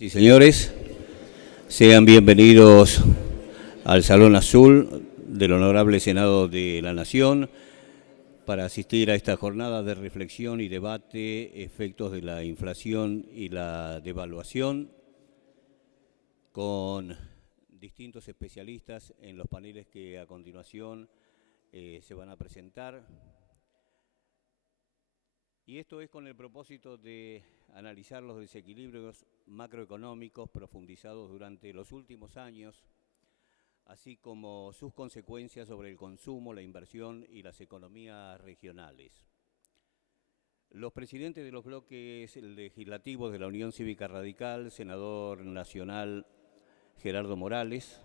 Sí, señores, sean bienvenidos al Salón Azul del Honorable Senado de la Nación para asistir a esta jornada de reflexión y debate, efectos de la inflación y la devaluación, con distintos especialistas en los paneles que a continuación se van a presentar. Y esto es con el propósito de analizar los desequilibrios macroeconómicos profundizados durante los últimos años, así como sus consecuencias sobre el consumo, la inversión y las economías regionales. Los presidentes de los bloques legislativos de la Unión Cívica Radical, senador nacional Gerardo Morales,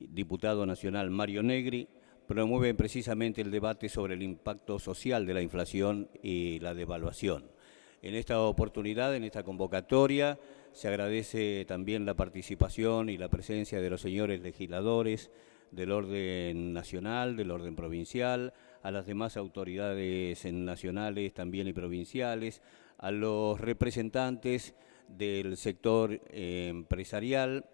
diputado nacional Mario Negri, promueven precisamente el debate sobre el impacto social de la inflación y la devaluación. En esta oportunidad, en esta convocatoria, se agradece también la participación y la presencia de los señores legisladores del orden nacional, del orden provincial, a las demás autoridades nacionales también y provinciales, a los representantes del sector empresarial,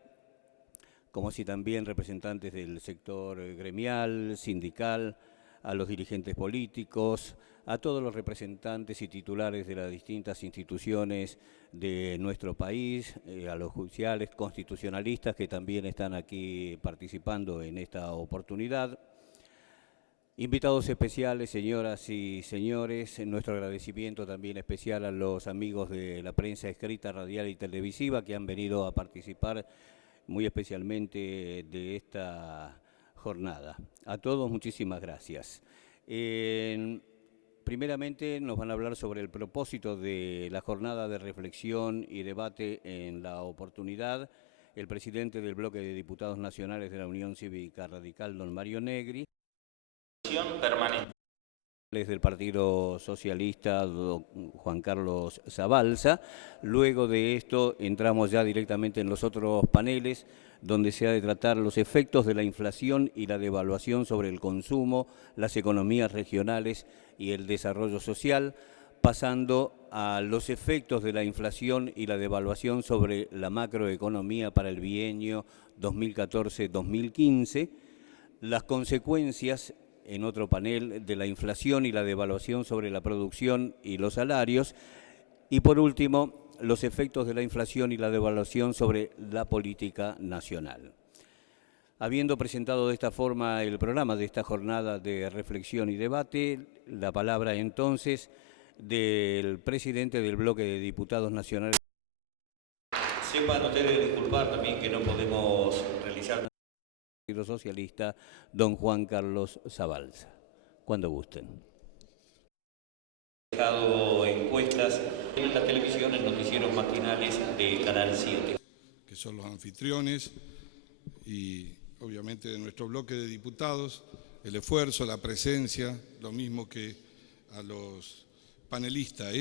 como así también representantes del sector gremial, sindical, a los dirigentes políticos, a todos los representantes y titulares de las distintas instituciones de nuestro país, a los judiciales, constitucionalistas que también están aquí participando en esta oportunidad. Invitados especiales, señoras y señores, nuestro agradecimiento también especial a los amigos de la prensa escrita, radial y televisiva que han venido a participar muy especialmente de esta jornada. A todos muchísimas gracias. Primeramente nos van a hablar sobre el propósito de la jornada de reflexión y debate en la oportunidad el presidente del bloque de diputados nacionales de la Unión Cívica Radical, don Mario Negri. Permanente. Del Partido Socialista, don Juan Carlos Zabalza. Luego de esto entramos ya directamente en los otros paneles, donde se ha de tratar los efectos de la inflación y la devaluación sobre el consumo, las economías regionales y el desarrollo social, pasando a los efectos de la inflación y la devaluación sobre la macroeconomía para el bienio 2014-2015, las consecuencias en otro panel de la inflación y la devaluación sobre la producción y los salarios, y por último, los efectos de la inflación y la devaluación sobre la política nacional. Habiendo presentado de esta forma el programa de esta jornada de reflexión y debate, la palabra entonces del presidente del bloque de diputados nacionales. Sepan ustedes disculpar también que no podemos realizar Partido Socialista, don Juan Carlos Zabalza. Cuando gusten. He dejado encuestas en la televisión, en noticieros matinales de Canal 7. Que son los anfitriones y obviamente de nuestro bloque de diputados, el esfuerzo, la presencia, lo mismo que a los panelistas.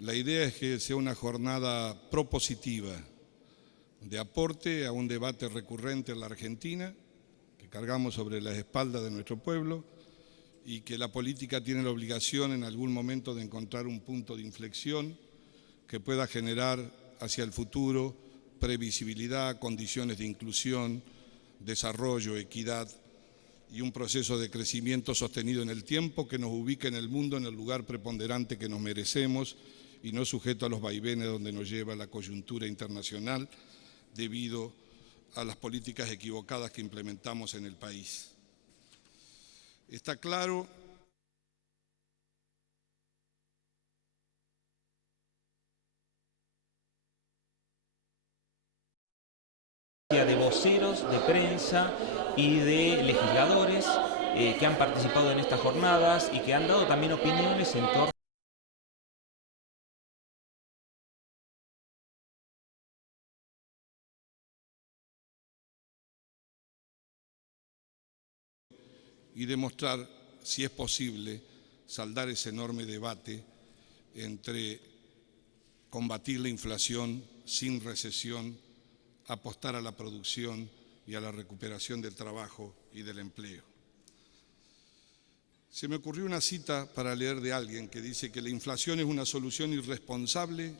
La idea es que sea una jornada propositiva, de aporte a un debate recurrente en la Argentina, que cargamos sobre las espaldas de nuestro pueblo, y que la política tiene la obligación en algún momento de encontrar un punto de inflexión que pueda generar hacia el futuro previsibilidad, condiciones de inclusión, desarrollo, equidad y un proceso de crecimiento sostenido en el tiempo que nos ubique en el mundo en el lugar preponderante que nos merecemos y no sujeto a los vaivenes donde nos lleva la coyuntura internacional debido a las políticas equivocadas que implementamos en el país. Está claro de voceros de prensa y de legisladores que han participado en estas jornadas y que han dado también opiniones en torno y demostrar si es posible saldar ese enorme debate entre combatir la inflación sin recesión, apostar a la producción y a la recuperación del trabajo y del empleo. Se me ocurrió una cita para leer de alguien que dice que la inflación es una solución irresponsable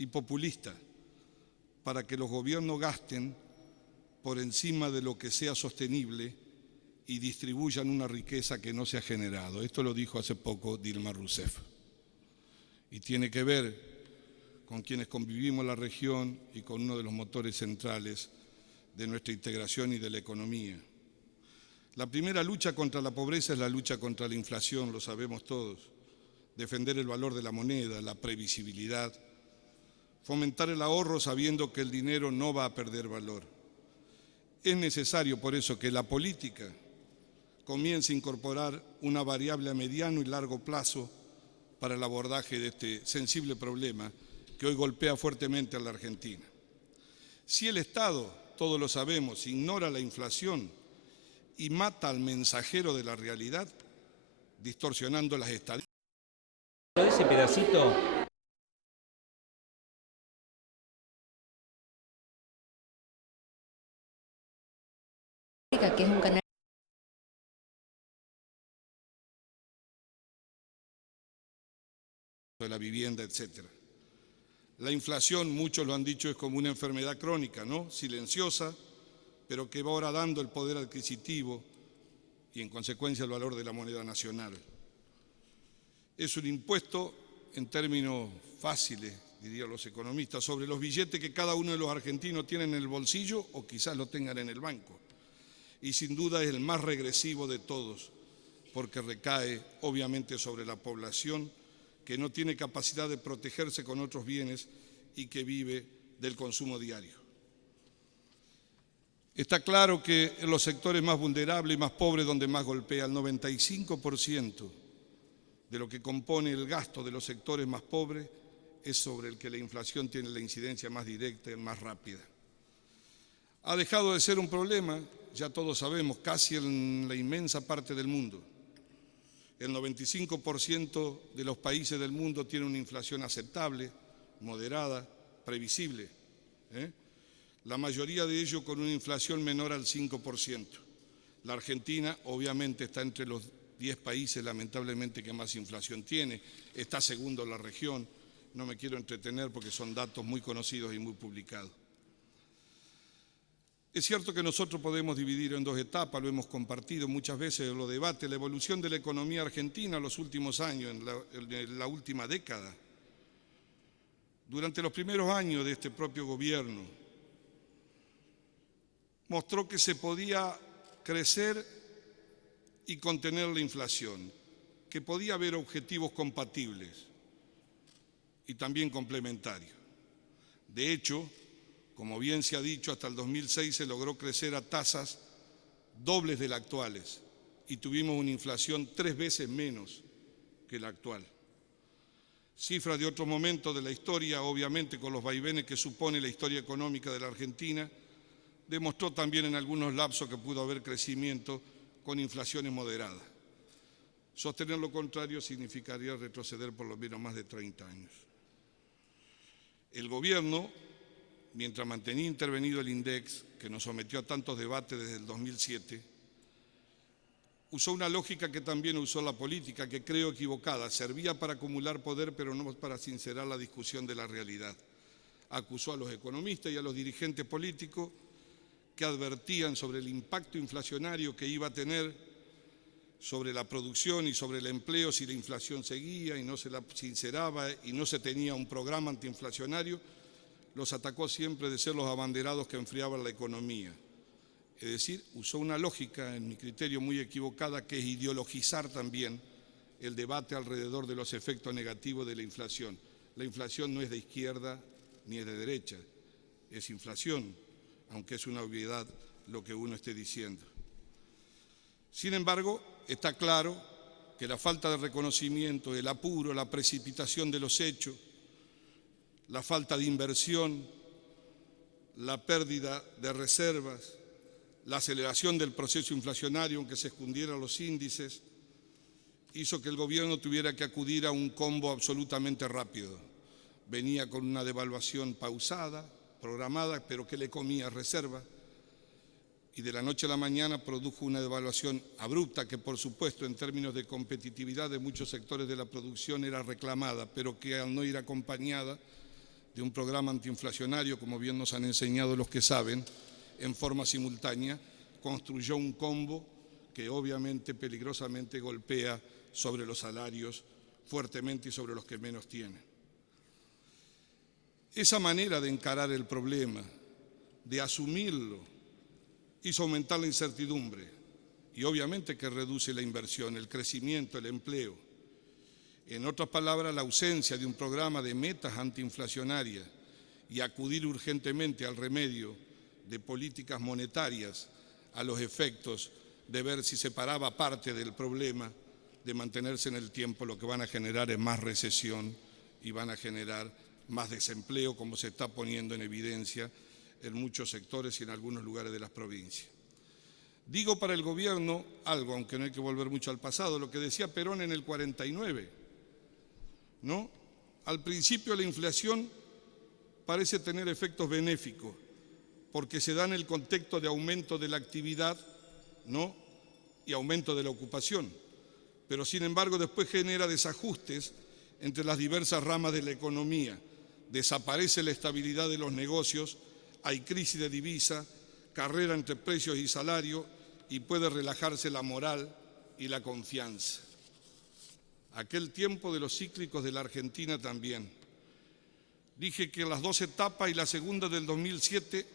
y populista para que los gobiernos gasten por encima de lo que sea sostenible y distribuyan una riqueza que no se ha generado. Esto lo dijo hace poco Dilma Rousseff. Y tiene que ver con quienes convivimos en la región y con uno de los motores centrales de nuestra integración y de la economía. La primera lucha contra la pobreza es la lucha contra la inflación, lo sabemos todos. Defender el valor de la moneda, la previsibilidad, fomentar el ahorro sabiendo que el dinero no va a perder valor. Es necesario por eso que la política comience a incorporar una variable a mediano y largo plazo para el abordaje de este sensible problema que hoy golpea fuertemente a la Argentina. Si el Estado, todos lo sabemos, ignora la inflación y mata al mensajero de la realidad, distorsionando las estadísticas. Ese pedacito que es un canal de la vivienda, etcétera. La inflación, muchos lo han dicho, es como una enfermedad crónica, ¿no? Silenciosa, pero que va horadando el poder adquisitivo y en consecuencia el valor de la moneda nacional. Es un impuesto, en términos fáciles, dirían los economistas, sobre los billetes que cada uno de los argentinos tiene en el bolsillo o quizás lo tengan en el banco. Y sin duda es el más regresivo de todos, porque recae obviamente sobre la población que no tiene capacidad de protegerse con otros bienes y que vive del consumo diario. Está claro que en los sectores más vulnerables y más pobres donde más golpea, el 95% de lo que compone el gasto de los sectores más pobres es sobre el que la inflación tiene la incidencia más directa y más rápida. Ha dejado de ser un problema, ya todos sabemos, casi en la inmensa parte del mundo. El 95% de los países del mundo tiene una inflación aceptable, moderada, previsible. La mayoría de ellos con una inflación menor al 5%. La Argentina obviamente está entre los 10 países lamentablemente que más inflación tiene, está segundo en la región, no me quiero entretener porque son datos muy conocidos y muy publicados. Es cierto que nosotros podemos dividir en dos etapas, lo hemos compartido muchas veces en los debates, la evolución de la economía argentina en los últimos años, en la última década. Durante los primeros años de este propio gobierno, mostró que se podía crecer y contener la inflación, que podía haber objetivos compatibles y también complementarios. De hecho, como bien se ha dicho, hasta el 2006 se logró crecer a tasas dobles de las actuales y tuvimos una inflación 3 veces menos que la actual. Cifras de otro momento de la historia, obviamente con los vaivenes que supone la historia económica de la Argentina, demostró también en algunos lapsos que pudo haber crecimiento con inflaciones moderadas. Sostener lo contrario significaría retroceder por lo menos más de 30 años. El gobierno, mientras mantenía intervenido el INDEX, que nos sometió a tantos debates desde el 2007, usó una lógica que también usó la política, que creo equivocada. Servía para acumular poder, pero no para sincerar la discusión de la realidad. Acusó a los economistas y a los dirigentes políticos que advertían sobre el impacto inflacionario que iba a tener sobre la producción y sobre el empleo si la inflación seguía y no se la sinceraba y no se tenía un programa antiinflacionario. Los atacó siempre de ser los abanderados que enfriaban la economía. Es decir, usó una lógica, en mi criterio, muy equivocada, que es ideologizar también el debate alrededor de los efectos negativos de la inflación. La inflación no es de izquierda ni es de derecha, es inflación, aunque es una obviedad lo que uno esté diciendo. Sin embargo, está claro que la falta de reconocimiento, el apuro, la precipitación de los hechos, la falta de inversión, la pérdida de reservas, la aceleración del proceso inflacionario, aunque se escondieran los índices, hizo que el gobierno tuviera que acudir a un combo absolutamente rápido. Venía con una devaluación pausada, programada, pero que le comía reserva, y de la noche a la mañana produjo una devaluación abrupta que, por supuesto, en términos de competitividad de muchos sectores de la producción era reclamada, pero que al no ir acompañada de un programa antiinflacionario, como bien nos han enseñado los que saben, en forma simultánea, construyó un combo que obviamente peligrosamente golpea sobre los salarios fuertemente y sobre los que menos tienen. Esa manera de encarar el problema, de asumirlo, hizo aumentar la incertidumbre y obviamente que reduce la inversión, el crecimiento, el empleo. En otras palabras, la ausencia de un programa de metas antiinflacionarias y acudir urgentemente al remedio de políticas monetarias a los efectos de ver si se paraba parte del problema, de mantenerse en el tiempo, lo que van a generar es más recesión y van a generar más desempleo, como se está poniendo en evidencia en muchos sectores y en algunos lugares de las provincias. Digo para el gobierno algo, aunque no hay que volver mucho al pasado, lo que decía Perón en el 49, ¿no? Al principio la inflación parece tener efectos benéficos, porque se da en el contexto de aumento de la actividad, ¿no? Y aumento de la ocupación, pero sin embargo después genera desajustes entre las diversas ramas de la economía, desaparece la estabilidad de los negocios, hay crisis de divisa, carrera entre precios y salarios y puede relajarse la moral y la confianza. Aquel tiempo de los cíclicos de la Argentina también. Dije que las dos etapas y la segunda del 2007,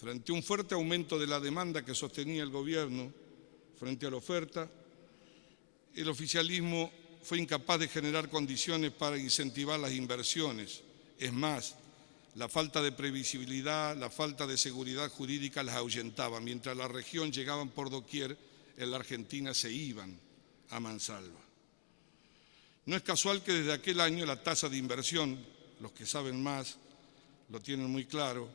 frente a un fuerte aumento de la demanda que sostenía el gobierno frente a la oferta, el oficialismo fue incapaz de generar condiciones para incentivar las inversiones. Es más, la falta de previsibilidad, la falta de seguridad jurídica las ahuyentaba. Mientras la región llegaban por doquier, en la Argentina se iban a mansalva. No es casual que desde aquel año la tasa de inversión, los que saben más lo tienen muy claro,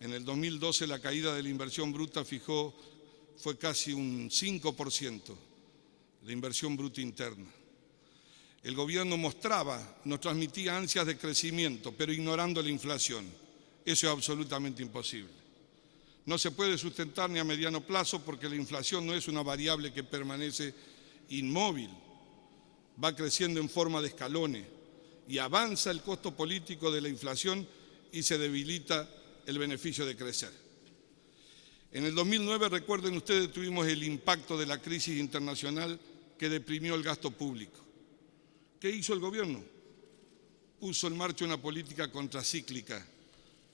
en el 2012 la caída de la inversión bruta fue casi un 5%, la inversión bruta interna. El gobierno nos transmitía ansias de crecimiento, pero ignorando la inflación. Eso es absolutamente imposible. No se puede sustentar ni a mediano plazo porque la inflación no es una variable que permanece inmóvil. Va creciendo en forma de escalones y avanza el costo político de la inflación y se debilita el beneficio de crecer. En el 2009, recuerden ustedes, tuvimos el impacto de la crisis internacional que deprimió el gasto público. ¿Qué hizo el gobierno? Puso en marcha una política contracíclica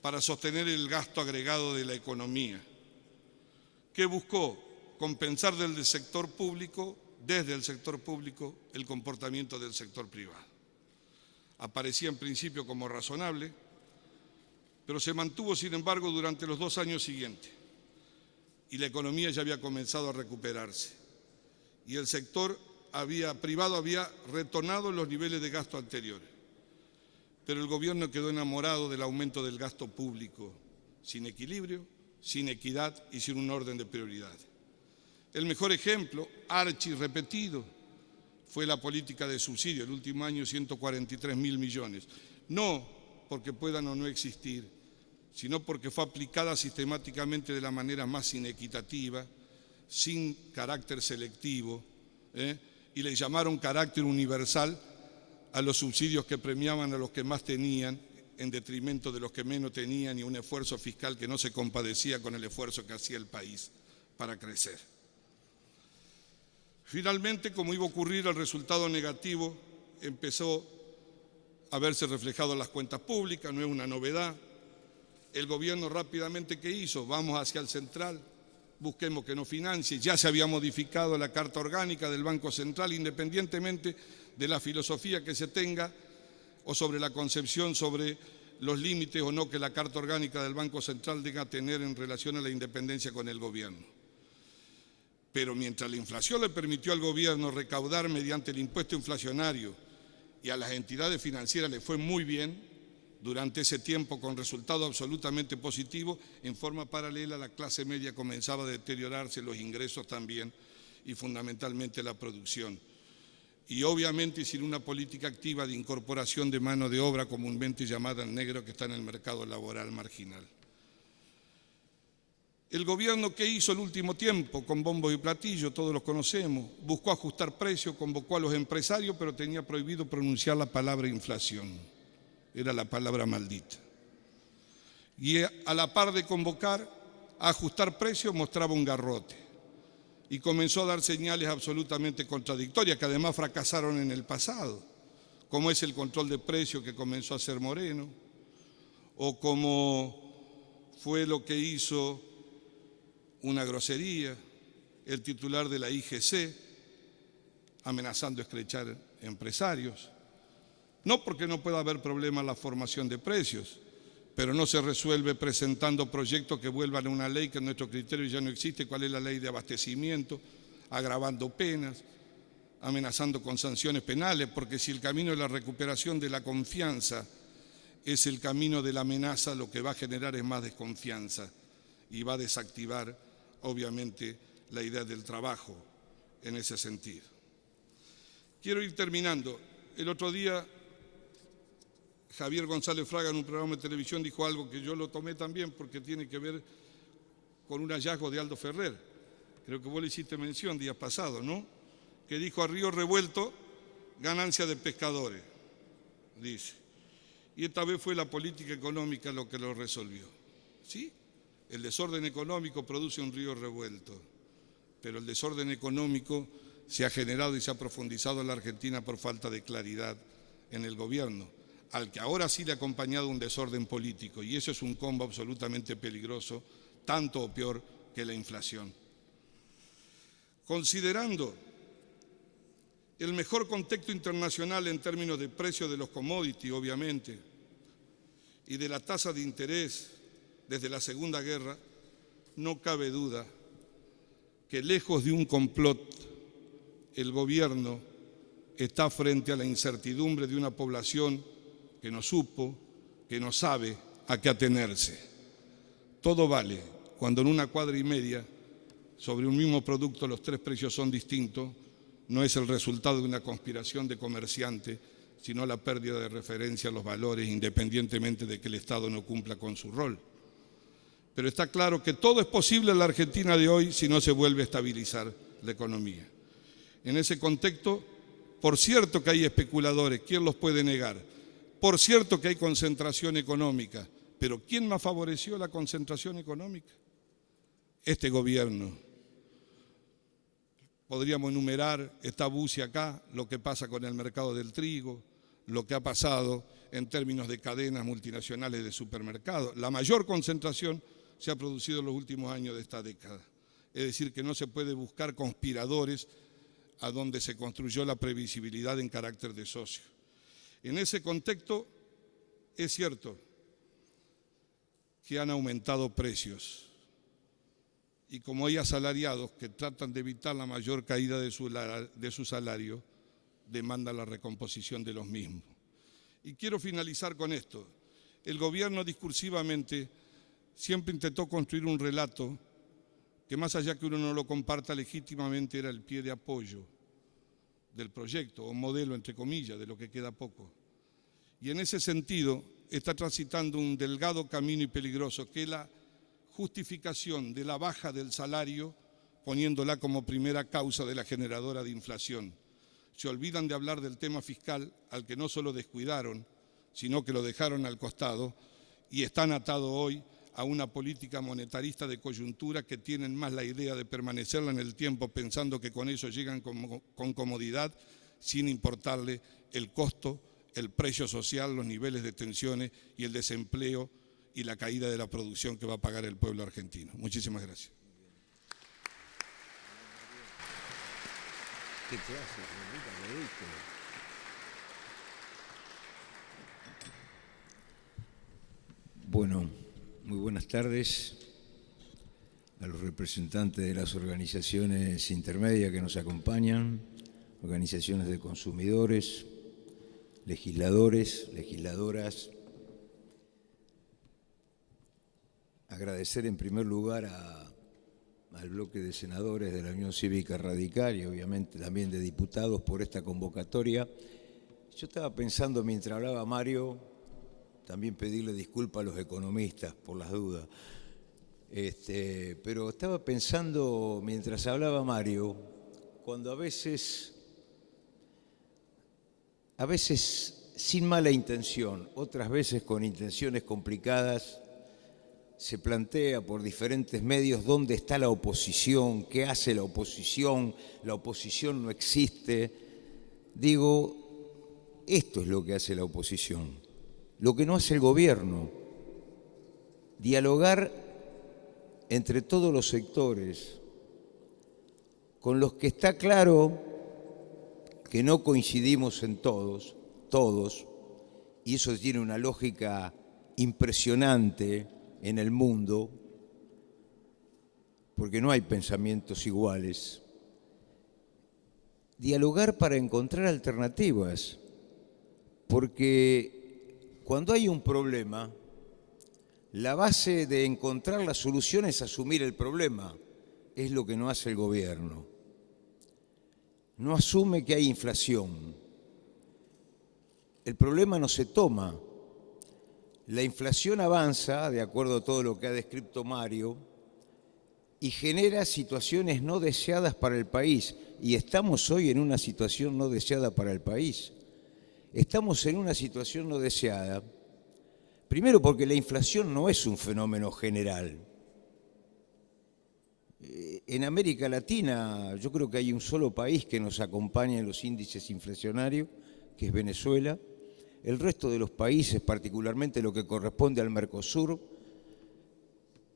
para sostener el gasto agregado de la economía. ¿Qué buscó? Compensar desde el sector público el comportamiento del sector privado. Aparecía en principio como razonable, pero se mantuvo, sin embargo, durante los 2 años siguientes. Y la economía ya había comenzado a recuperarse. Y el sector privado había retornado los niveles de gasto anteriores. Pero el gobierno quedó enamorado del aumento del gasto público, sin equilibrio, sin equidad y sin un orden de prioridades. El mejor ejemplo, repetido, fue la política de subsidio. El último año 143.000 millones. No porque puedan o no existir, sino porque fue aplicada sistemáticamente de la manera más inequitativa, sin carácter selectivo, y le llamaron carácter universal a los subsidios que premiaban a los que más tenían en detrimento de los que menos tenían y un esfuerzo fiscal que no se compadecía con el esfuerzo que hacía el país para crecer. Finalmente, como iba a ocurrir, el resultado negativo empezó a verse reflejado en las cuentas públicas, no es una novedad. El gobierno rápidamente, ¿qué hizo? Vamos hacia el central, busquemos que nos financie. Ya se había modificado la Carta Orgánica del Banco Central, independientemente de la filosofía que se tenga o sobre la concepción sobre los límites o no que la Carta Orgánica del Banco Central deba tener en relación a la independencia con el gobierno. Pero mientras la inflación le permitió al gobierno recaudar mediante el impuesto inflacionario y a las entidades financieras le fue muy bien durante ese tiempo con resultados absolutamente positivos, en forma paralela la clase media comenzaba a deteriorarse, los ingresos también y fundamentalmente la producción. Y obviamente sin una política activa de incorporación de mano de obra comúnmente llamada en negro que está en el mercado laboral marginal. El gobierno, ¿qué hizo el último tiempo? Con bombos y platillos, todos los conocemos. Buscó ajustar precios, convocó a los empresarios, pero tenía prohibido pronunciar la palabra inflación. era la palabra maldita. Y a la par de convocar a ajustar precios, mostraba un garrote. Y comenzó a dar señales absolutamente contradictorias, que además fracasaron en el pasado, como es el control de precios que comenzó a hacer Moreno, o como fue lo que hizo una grosería el titular de la IGC, amenazando escrachar empresarios. No porque no pueda haber problema en la formación de precios, pero no se resuelve presentando proyectos que vuelvan a una ley que en nuestro criterio ya no existe, cuál es la ley de abastecimiento, agravando penas, amenazando con sanciones penales, porque si el camino de la recuperación de la confianza es el camino de la amenaza, lo que va a generar es más desconfianza y va a desactivar, obviamente, la idea del trabajo en ese sentido. Quiero ir terminando. El otro día Javier González Fraga en un programa de televisión dijo algo que yo lo tomé también porque tiene que ver con un hallazgo de Aldo Ferrer. Creo que vos le hiciste mención días pasados, ¿no? Que dijo: a río revuelto, ganancia de pescadores, dice. Y esta vez fue la política económica lo que lo resolvió. ¿Sí? El desorden económico produce un río revuelto, pero el desorden económico se ha generado y se ha profundizado en la Argentina por falta de claridad en el gobierno, al que ahora sí le ha acompañado un desorden político, y eso es un combo absolutamente peligroso, tanto o peor que la inflación. Considerando el mejor contexto internacional en términos de precio de los commodities, obviamente, y de la tasa de interés desde la Segunda Guerra, no cabe duda que lejos de un complot, el gobierno está frente a la incertidumbre de una población que no supo, que no sabe a qué atenerse. Todo vale cuando en una cuadra y media sobre un mismo producto los tres precios son distintos. No es el resultado de una conspiración de comerciantes, sino la pérdida de referencia a los valores, independientemente de que el Estado no cumpla con su rol. Pero está claro que todo es posible en la Argentina de hoy si no se vuelve a estabilizar la economía. En ese contexto, por cierto que hay especuladores, ¿quién los puede negar? Por cierto que hay concentración económica, pero ¿quién más favoreció la concentración económica? Este gobierno. Podríamos enumerar, está Bussi acá, lo que pasa con el mercado del trigo, lo que ha pasado en términos de cadenas multinacionales de supermercados. La mayor concentración se ha producido en los últimos años de esta década. Es decir, que no se puede buscar conspiradores a donde se construyó la previsibilidad en carácter de socio. En ese contexto, es cierto que han aumentado precios. Y como hay asalariados que tratan de evitar la mayor caída de su salario, demandan la recomposición de los mismos. Y quiero finalizar con esto. El gobierno discursivamente siempre intentó construir un relato que, más allá que uno no lo comparta legítimamente, era el pie de apoyo del proyecto, o modelo, entre comillas, de lo que queda poco. Y en ese sentido está transitando un delgado camino y peligroso, que es la justificación de la baja del salario, poniéndola como primera causa de la generadora de inflación. Se olvidan de hablar del tema fiscal, al que no solo descuidaron, sino que lo dejaron al costado, y están atados hoy a una política monetarista de coyuntura que tienen más la idea de permanecerla en el tiempo, pensando que con eso llegan con comodidad, sin importarle el costo, el precio social, los niveles de tensiones y el desempleo y la caída de la producción que va a pagar el pueblo argentino. Muchísimas gracias. ¿Qué te hace, Bueno, muy buenas tardes a los representantes de las organizaciones intermedias que nos acompañan, organizaciones de consumidores, legisladores, legisladoras. Agradecer en primer lugar al bloque de senadores de la Unión Cívica Radical y obviamente también de diputados por esta convocatoria. Yo estaba pensando mientras hablaba Mario, también pedirle disculpas a los economistas por las dudas, pero estaba pensando mientras hablaba Mario, cuando a veces sin mala intención, otras veces con intenciones complicadas, se plantea por diferentes medios dónde está la oposición, qué hace la oposición no existe. Digo, esto es lo que hace la oposición, lo que no hace el gobierno, dialogar entre todos los sectores, con los que está claro que no coincidimos en todos, y eso tiene una lógica impresionante en el mundo, porque no hay pensamientos iguales. Dialogar para encontrar alternativas, porque cuando hay un problema, la base de encontrar la solución es asumir el problema, es lo que no hace el gobierno. No asume que hay inflación. El problema no se toma. La inflación avanza, de acuerdo a todo lo que ha descrito Mario, y genera situaciones no deseadas para el país. Y estamos hoy en una situación no deseada para el país. Estamos en una situación no deseada, primero porque la inflación no es un fenómeno general. En América Latina yo creo que hay un solo país que nos acompaña en los índices inflacionarios, que es Venezuela. El resto de los países, particularmente lo que corresponde al Mercosur,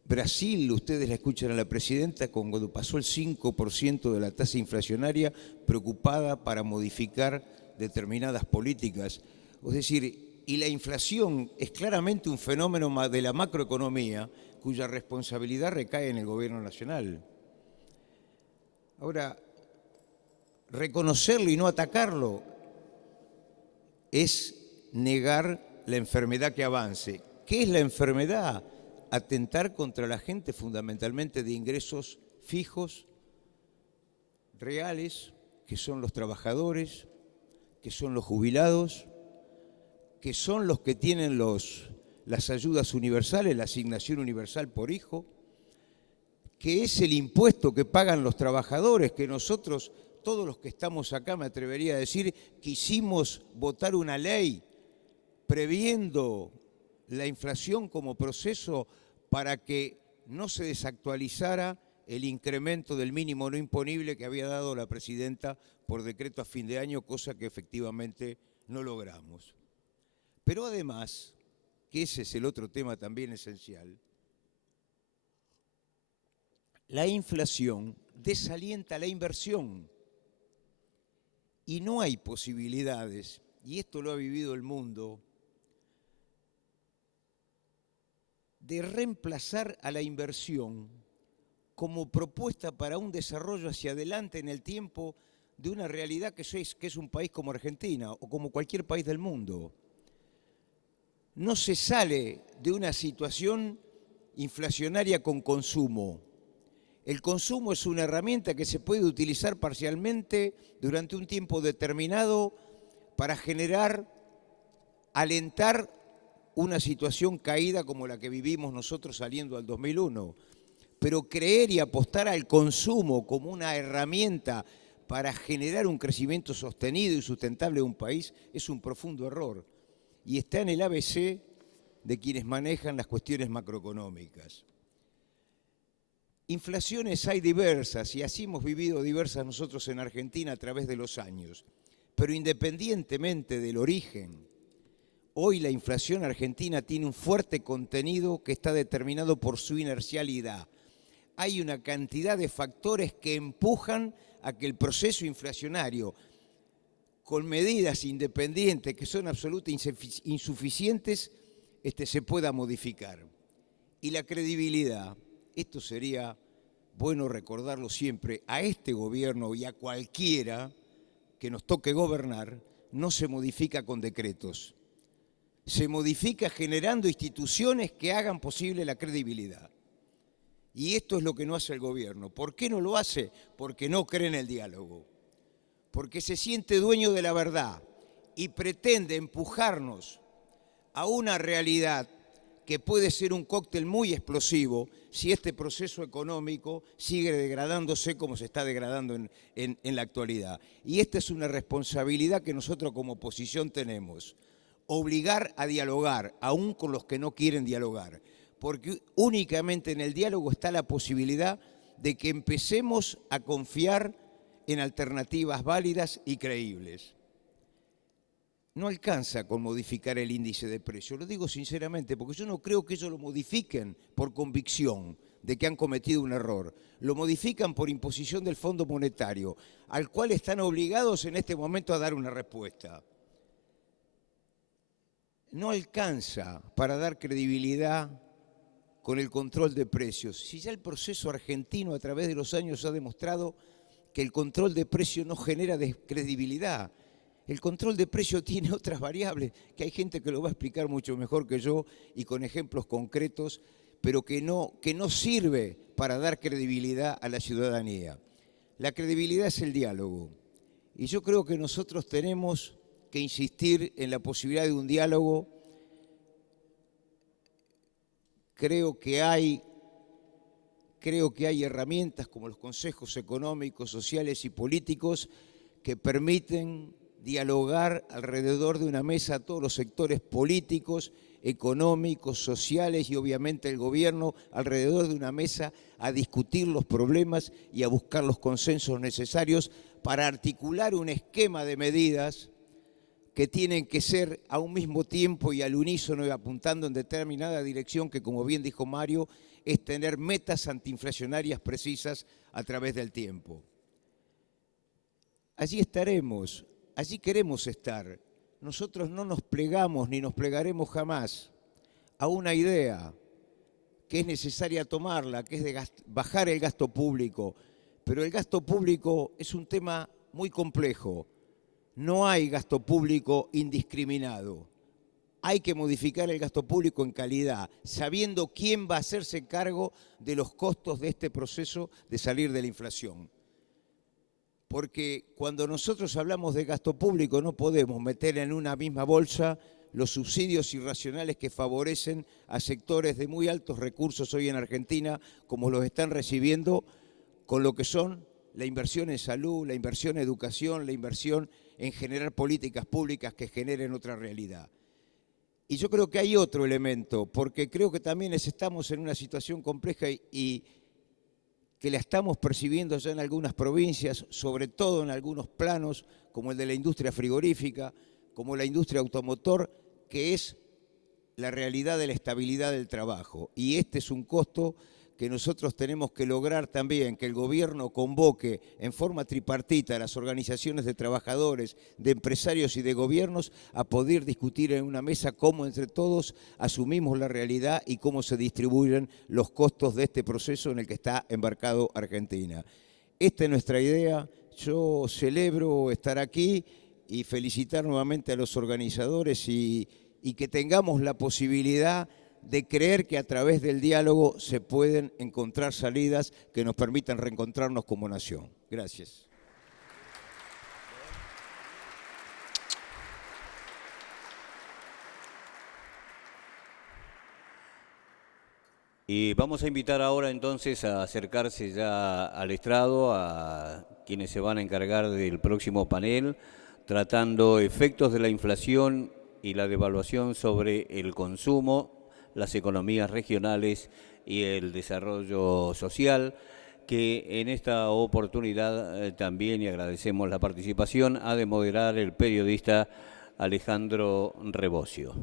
Brasil, ustedes la escuchan a la presidenta cuando pasó el 5% de la tasa inflacionaria, preocupada para modificar determinadas políticas. Es decir, y la inflación es claramente un fenómeno de la macroeconomía cuya responsabilidad recae en el gobierno nacional. Ahora, reconocerlo y no atacarlo es negar la enfermedad que avance. ¿Qué es la enfermedad? Atentar contra la gente fundamentalmente de ingresos fijos, reales, que son los trabajadores, que son los jubilados, que son los que tienen las ayudas universales, la asignación universal por hijo, que es el impuesto que pagan los trabajadores, que nosotros, todos los que estamos acá, me atrevería a decir, quisimos votar una ley previendo la inflación como proceso para que no se desactualizara el incremento del mínimo no imponible que había dado la presidenta por decreto a fin de año, cosa que efectivamente no logramos. Pero además, que ese es el otro tema también esencial, la inflación desalienta la inversión y no hay posibilidades, y esto lo ha vivido el mundo, de reemplazar a la inversión como propuesta para un desarrollo hacia adelante en el tiempo de una realidad que es un país como Argentina o como cualquier país del mundo. No se sale de una situación inflacionaria con consumo. El consumo es una herramienta que se puede utilizar parcialmente durante un tiempo determinado para alentar una situación caída como la que vivimos nosotros saliendo al 2001. Pero creer y apostar al consumo como una herramienta para generar un crecimiento sostenido y sustentable de un país es un profundo error. Y está en el ABC de quienes manejan las cuestiones macroeconómicas. Inflaciones hay diversas y así hemos vivido diversas nosotros en Argentina a través de los años. Pero independientemente del origen, hoy la inflación argentina tiene un fuerte contenido que está determinado por su inercialidad. Hay una cantidad de factores que empujan a que el proceso inflacionario, con medidas independientes que son absolutamente insuficientes, se pueda modificar. Y la credibilidad, esto sería bueno recordarlo siempre, a este gobierno y a cualquiera que nos toque gobernar, no se modifica con decretos. Se modifica generando instituciones que hagan posible la credibilidad. Y esto es lo que no hace el gobierno. ¿Por qué no lo hace? Porque no cree en el diálogo. Porque se siente dueño de la verdad y pretende empujarnos a una realidad que puede ser un cóctel muy explosivo si este proceso económico sigue degradándose como se está degradando en la actualidad. Y esta es una responsabilidad que nosotros como oposición tenemos. obligar a dialogar, aún con los que no quieren dialogar, porque únicamente en el diálogo está la posibilidad de que empecemos a confiar en alternativas válidas y creíbles. No alcanza con modificar el índice de precios, lo digo sinceramente, porque yo no creo que ellos lo modifiquen por convicción de que han cometido un error. Lo modifican por imposición del Fondo Monetario, al cual están obligados en este momento a dar una respuesta. No alcanza para dar credibilidad con el control de precios. Si ya el proceso argentino a través de los años ha demostrado que el control de precios no genera credibilidad. El control de precios tiene otras variables, que hay gente que lo va a explicar mucho mejor que yo y con ejemplos concretos, pero que no sirve para dar credibilidad a la ciudadanía. La credibilidad es el diálogo. Y yo creo que nosotros tenemos que insistir en la posibilidad de un diálogo. Creo que hay herramientas como los consejos económicos, sociales y políticos que permiten dialogar alrededor de una mesa a todos los sectores políticos, económicos, sociales y obviamente el gobierno, alrededor de una mesa a discutir los problemas y a buscar los consensos necesarios para articular un esquema de medidas que tienen que ser a un mismo tiempo y al unísono y apuntando en determinada dirección que, como bien dijo Mario, es tener metas antiinflacionarias precisas a través del tiempo. Allí estaremos, allí queremos estar. Nosotros no nos plegamos ni nos plegaremos jamás a una idea que es necesaria tomarla, que es de bajar el gasto público. Pero el gasto público es un tema muy complejo. No hay gasto público indiscriminado. Hay que modificar el gasto público en calidad, sabiendo quién va a hacerse cargo de los costos de este proceso de salir de la inflación. Porque cuando nosotros hablamos de gasto público no podemos meter en una misma bolsa los subsidios irracionales que favorecen a sectores de muy altos recursos hoy en Argentina, como los están recibiendo, con lo que son la inversión en salud, la inversión en educación, la inversión en generar políticas públicas que generen otra realidad. Y yo creo que hay otro elemento, porque creo que también estamos en una situación compleja y que la estamos percibiendo ya en algunas provincias, sobre todo en algunos planos, como el de la industria frigorífica, como la industria automotor, que es la realidad de la estabilidad del trabajo. Y este es un costo que nosotros tenemos que lograr también, que el gobierno convoque en forma tripartita a las organizaciones de trabajadores, de empresarios y de gobiernos a poder discutir en una mesa cómo entre todos asumimos la realidad y cómo se distribuyen los costos de este proceso en el que está embarcado Argentina. Esta es nuestra idea. Yo celebro estar aquí y felicitar nuevamente a los organizadores y que tengamos la posibilidad de creer que a través del diálogo se pueden encontrar salidas que nos permitan reencontrarnos como nación. Gracias. Y vamos a invitar ahora entonces a acercarse ya al estrado a quienes se van a encargar del próximo panel, tratando efectos de la inflación y la devaluación sobre el consumo, las economías regionales y el desarrollo social, que en esta oportunidad también, y agradecemos la participación, ha de moderar el periodista Alejandro Rebosio.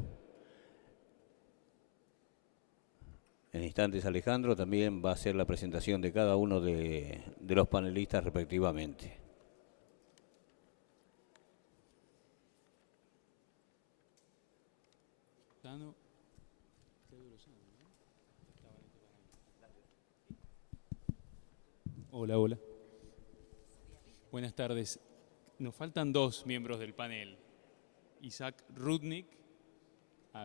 En instantes, Alejandro también va a hacer la presentación de cada uno de los panelistas respectivamente. Hola, hola. Buenas tardes. Nos faltan dos miembros del panel. Isaac Rudnick,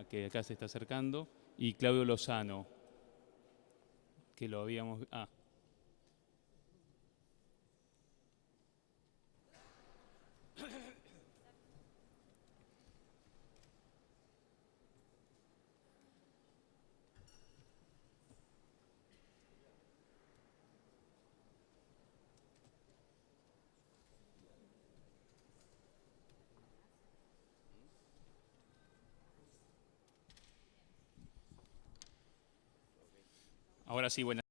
que acá se está acercando, y Claudio Lozano, que lo habíamos... Ahora sí, buenas